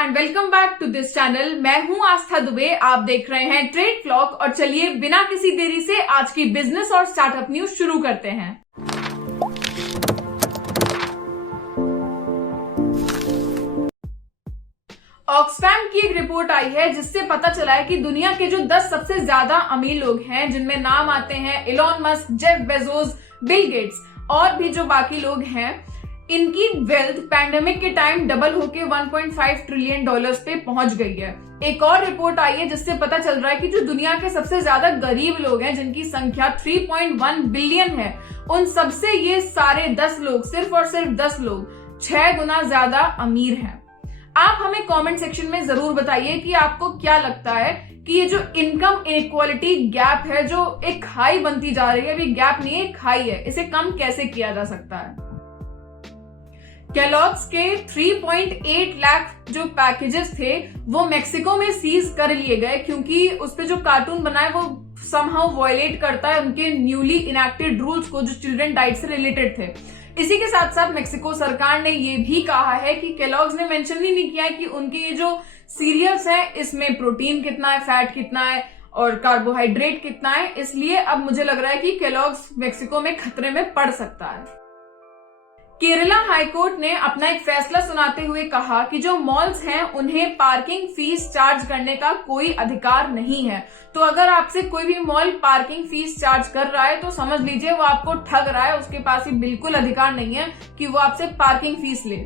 And welcome back to this channel. मैं हूं आस्था दुबे, आप देख रहे हैं ट्रेड व्लॉग। और चलिए बिना किसी देरी से आज की बिजनेस और स्टार्टअप न्यूज शुरू करते हैं। ऑक्सफैम की एक रिपोर्ट आई है जिससे पता चला है कि दुनिया के जो 10 सबसे ज्यादा अमीर लोग हैं, जिनमें नाम आते हैं Elon Musk, Jeff Bezos, Bill Gates और भी जो बाकी लोग हैं, इनकी वेल्थ पैंडेमिक के टाइम डबल होके 1.5 ट्रिलियन डॉलर्स पे पहुंच गई है। एक और रिपोर्ट आई है जिससे पता चल रहा है कि जो दुनिया के सबसे ज्यादा गरीब लोग हैं, जिनकी संख्या 3.1 बिलियन है, उन सबसे ये सारे 10 लोग, सिर्फ और सिर्फ 10 लोग 6 गुना ज्यादा अमीर हैं। आप हमें कमेंट सेक्शन में जरूर बताइए कि आपको क्या लगता है कि ये जो इनकम इनइक्वालिटी गैप है, जो एक खाई बनती जा रही है, अभी गैप नहीं है, खाई है, इसे कम कैसे किया जा सकता है। केलॉग्स के 3.8 लाख जो पैकेजेस थे वो मेक्सिको में सीज कर लिए गए, क्योंकि उस पे जो कार्टून बना है वो समहाउ वायलेट करता है उनके न्यूली इनैक्टेड रूल्स को, जो चिल्ड्रन डाइट से रिलेटेड थे। इसी के साथ साथ मेक्सिको सरकार ने ये भी कहा है कि केलॉग्स ने मेंशन ही नहीं किया है कि उनके ये जो सीरियल्स हैं इसमें प्रोटीन कितना है, फैट कितना है और कार्बोहाइड्रेट कितना है। इसलिए अब मुझे लग रहा है कि केलॉग्स मेक्सिको में खतरे में पड़ सकता है। केरला हाईकोर्ट ने अपना एक फैसला सुनाते हुए कहा कि जो मॉल्स हैं उन्हें पार्किंग फीस चार्ज करने का कोई अधिकार नहीं है। तो अगर आपसे कोई भी मॉल पार्किंग फीस चार्ज कर रहा है तो समझ लीजिए वो आपको ठग रहा है, उसके पास ही बिल्कुल अधिकार नहीं है कि वो आपसे पार्किंग फीस ले।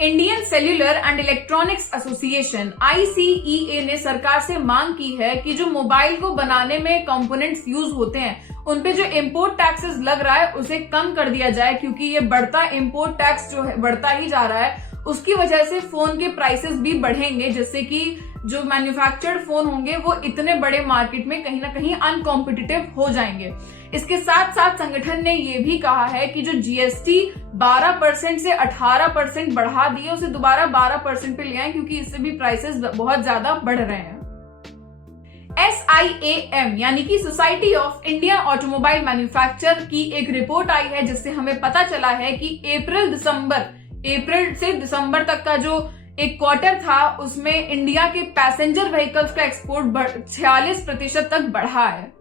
Indian cellular and electronics association ICEA ने सरकार से मांग की है कि जो मोबाइल को बनाने में कंपोनेंट्स यूज होते हैं उनपे जो इम्पोर्ट टैक्सेस लग रहा है उसे कम कर दिया जाए, क्योंकि ये बढ़ता इम्पोर्ट टैक्स जो है बढ़ता ही जा रहा है, उसकी वजह से फोन के प्राइसेस भी बढ़ेंगे, जिससे कि जो मैन्युफैक्चर्ड फोन होंगे वो इतने बड़े मार्केट में कहीं ना कहीं अनकॉम्पिटिटिव हो जाएंगे। इसके साथ साथ संगठन ने ये भी कहा है कि जो GST 12% से 18% बढ़ा दिए उसे दोबारा 12% पे ले आए, क्योंकि इससे भी प्राइसेस बहुत ज्यादा बढ़ रहे हैं। SIAM यानी कि society of Indian automobile manufacture की एक रिपोर्ट आई है जिससे हमें पता चला है कि अप्रैल से दिसंबर तक का जो एक क्वार्टर था उसमें इंडिया के पैसेंजर व्हीकल्स का एक्सपोर्ट 46% तक बढ़ा है।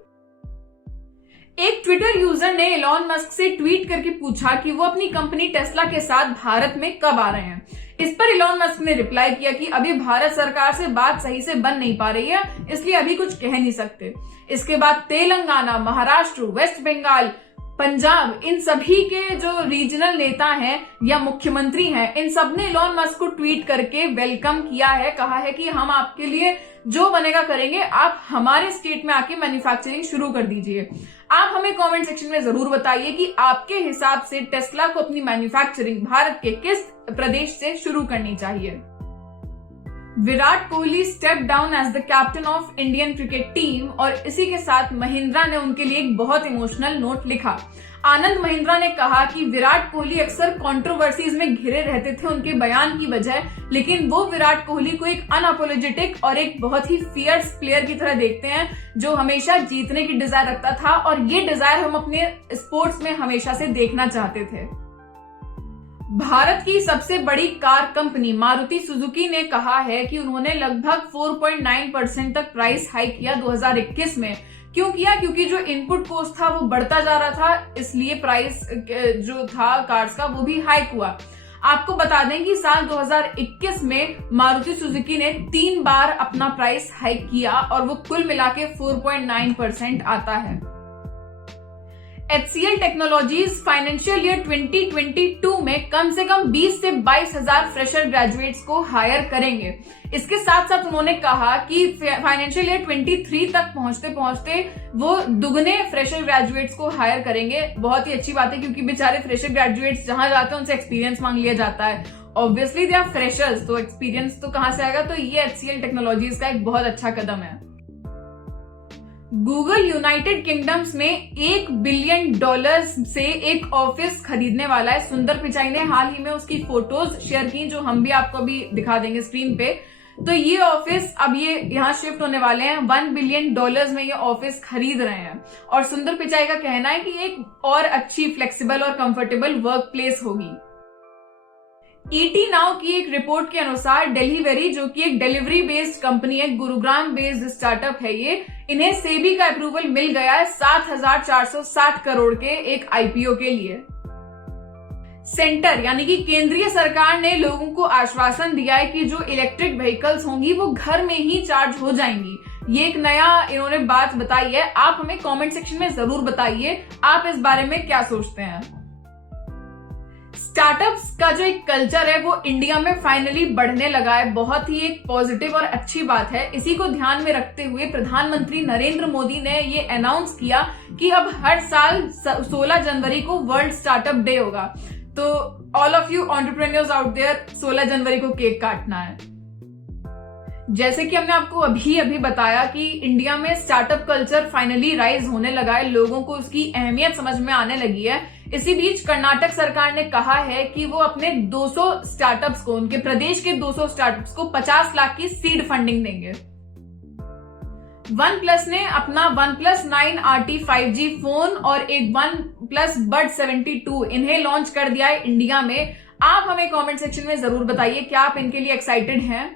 एक ट्विटर यूजर ने इलॉन मस्क से ट्वीट करके पूछा कि वो अपनी कंपनी टेस्ला के साथ भारत में कब आ रहे हैं। इस पर इलॉन मस्क ने रिप्लाई किया कि अभी भारत सरकार से बात सही से बन नहीं पा रही है, इसलिए अभी कुछ कह नहीं सकते। इसके बाद तेलंगाना, महाराष्ट्र, वेस्ट बंगाल, पंजाब, इन सभी के जो रीजनल नेता हैं या मुख्यमंत्री हैं, इन सब ने इलॉन मस्क को ट्वीट करके वेलकम किया है, कहा है कि हम आपके लिए जो बनेगा करेंगे, आप हमारे स्टेट में आके मैन्युफैक्चरिंग शुरू कर दीजिए। आप हमें कमेंट सेक्शन में जरूर बताइए कि आपके हिसाब से टेस्ला को अपनी मैन्युफैक्चरिंग भारत के किस प्रदेश से शुरू करनी चाहिए। Virat Kohli step down as the captain of Indian cricket team, और इसी के साथ महिंद्रा ने उनके लिए एक बहुत इमोशनल नोट लिखा। आनंद महिंद्रा ने कहा कि विराट कोहली अक्सर कंट्रोवर्सीज में घिरे रहते थे उनके बयान की वजह, लेकिन वो विराट कोहली को एक अनअपोलोजेटिक और एक बहुत ही फियर्स प्लेयर की तरह देखते हैं, जो हमेशा जीतने की डिजायर रखता था, और ये डिजायर हम अपने स्पोर्ट्स में हमेशा से देखना चाहते थे। भारत की सबसे बड़ी कार कंपनी मारुति सुजुकी ने कहा है कि उन्होंने लगभग 4.9% तक प्राइस हाइक किया 2021 में। क्यों किया? क्योंकि जो इनपुट कॉस्ट था वो बढ़ता जा रहा था, इसलिए प्राइस जो था कार्स का वो भी हाइक हुआ। आपको बता दें कि साल 2021 में मारुति सुजुकी ने 3 बार अपना प्राइस हाइक किया और वो कुल मिला के 4.9% आता है। HCL टेक्नोलॉजीज फाइनेंशियल ईयर 2022 में कम से कम 20 से 22 हजार फ्रेशर ग्रेजुएट्स को हायर करेंगे। इसके साथ साथ उन्होंने कहा कि फाइनेंशियल ईयर 23 तक पहुंचते पहुंचते वो दुगने फ्रेशर ग्रेजुएट्स को हायर करेंगे। बहुत ही अच्छी बात है, क्योंकि बेचारे फ्रेशर ग्रेजुएट्स जहां जाते हैं उनसे एक्सपीरियंस मांग लिया जाता है। ऑब्वियसली दे आर फ्रेशर्स, तो एक्सपीरियंस तो कहां से आएगा। तो ये HCL टेक्नोलॉजीज का एक बहुत अच्छा कदम है। गूगल यूनाइटेड किंगडम्स में $1 बिलियन से एक ऑफिस खरीदने वाला है। सुंदर पिचाई ने हाल ही में उसकी फोटोज शेयर की, जो हम भी आपको अभी दिखा देंगे स्क्रीन पे। तो ये ऑफिस अब ये यहाँ शिफ्ट होने वाले हैं। $1 बिलियन में ये ऑफिस खरीद रहे हैं, और सुंदर पिचाई का कहना है कि एक और अच्छी, फ्लेक्सिबल और कंफर्टेबल वर्क प्लेस होगी। ईटी नाउ की एक रिपोर्ट के अनुसार डिलीवरी, जो कि एक डिलीवरी बेस्ड कंपनी है, गुरुग्राम बेस्ड स्टार्टअप है ये, इन्हें सेबी का अप्रूवल मिल गया है 7,460 करोड़ के एक आईपीओ के लिए। सेंटर यानी कि केंद्रीय सरकार ने लोगों को आश्वासन दिया है कि जो इलेक्ट्रिक व्हीकल्स होंगी वो घर में ही चार्ज हो जाएंगी। ये एक नया इन्होंने बात बताई है। आप हमें कमेंट सेक्शन में जरूर बताइए आप इस बारे में क्या सोचते हैं। स्टार्टअप्स का जो एक कल्चर है वो इंडिया में फाइनली बढ़ने लगा है, बहुत ही एक पॉजिटिव और अच्छी बात है। इसी को ध्यान में रखते हुए प्रधानमंत्री नरेंद्र मोदी ने ये अनाउंस किया कि अब हर साल 16 जनवरी को वर्ल्ड स्टार्टअप डे होगा। तो all of you entrepreneurs out there, 16 जनवरी को केक काटना है। जैसे कि हमने आपको अभी बताया कि इंडिया में स्टार्टअप कल्चर फाइनली राइज होने लगा है, लोगों को उसकी अहमियत समझ में आने लगी है। इसी बीच कर्नाटक सरकार ने कहा है कि वो अपने 200 स्टार्टअप्स को, उनके प्रदेश के 200 स्टार्टअप्स को 50 लाख की सीड फंडिंग देंगे। OnePlus ने अपना OnePlus 9 RT 5G फोन और एक OnePlus Bud 72 इन्हें लॉन्च कर दिया है इंडिया में। आप हमें कमेंट सेक्शन में जरूर बताइए क्या आप इनके लिए एक्साइटेड हैं।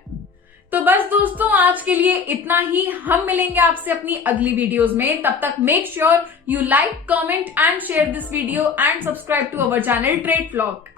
तो बस दोस्तों, आज के लिए इतना ही। हम मिलेंगे आपसे अपनी अगली वीडियोस में। तब तक make sure you like, comment and share this video and subscribe to our channel Trade vlog.